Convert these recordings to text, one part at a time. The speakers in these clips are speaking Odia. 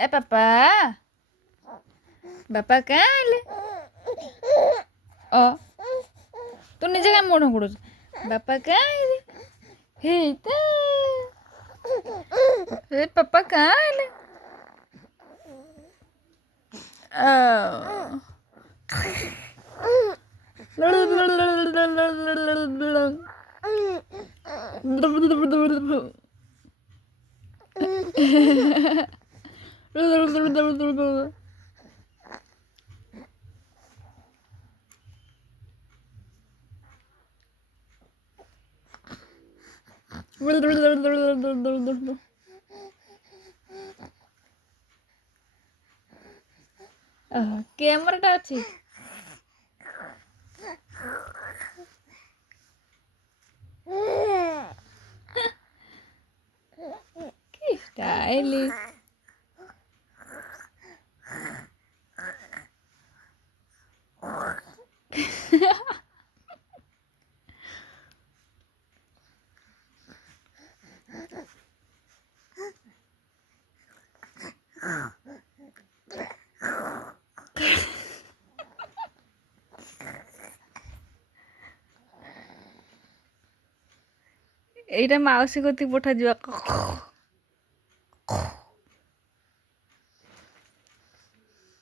ଏ ବାପା ବାପା କାଁ ଆଇଲେ ତୁ ନିଜେ କାଁ ମୁଢ଼ ଗୁଡ଼ୁଛୁ ବାପା କାଁ ଆଇଲେ ହେଇତା ଏ ବାପା କାଁ ଆଇଲେ କ୍ୟାମେରାଟା ଅଛି କି ଷ୍ଟାଇଲ এইটা ମାଉସୀ କତିକି ପଠାଯିବ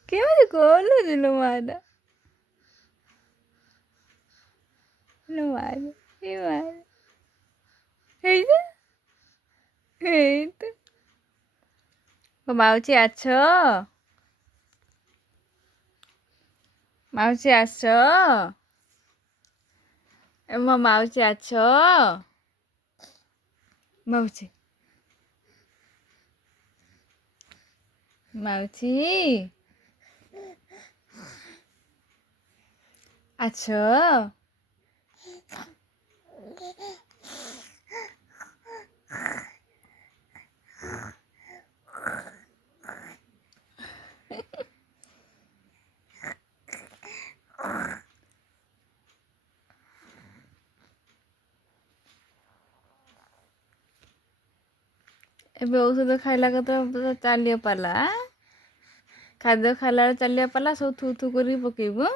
କେମିତି କଲୁଛି ଲୋ ମାଟା ଲୋ ମାଟା ଏ ମାଟା ହେଇତ ହେଇତ ମାଉସୀ ଆଛ ମାଉସୀ ଆସ ମୋ ମାଉସୀ ଆଛ ମାଉସୀ ମାଉସୀ ଆଛ ଏବେ ଔଷଧ ଖାଇଲା କଥା ଚାଲିବ ପାଲା ଖାଦ୍ୟ ଖାଇଲା ବେଳେ ଚାଲିବା ପାଲା ସବୁ ଥୁ ଥୁ କରିକି ପକେଇବୁ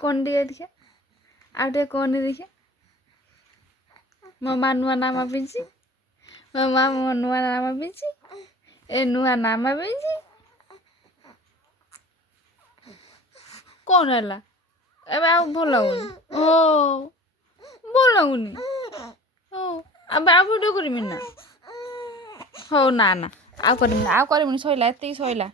କଣ ଟିକେ ଦେଖିଆ ଆଉ ଟିକେ କଣ ଦେଖିଆ ମୋ ମା ନୂଆ ନାମ ପିଇଛି ମୋ ମା ମୋ ନୂଆ ନାମ ପିଇଛି ଏ ନୂଆ ନାମ ପିଇଛି କଣ ହେଲା ଏବେ ଆଉ ଭଲ ଲାଗୁନି ଭଲ ଲାଗୁନି ଆଉ ଭିଡ଼ିଓ କରିବି ନା ହଉ ନା ଆଉ କରିବିନି ସଇଲା ଏତିକି ସଇଲା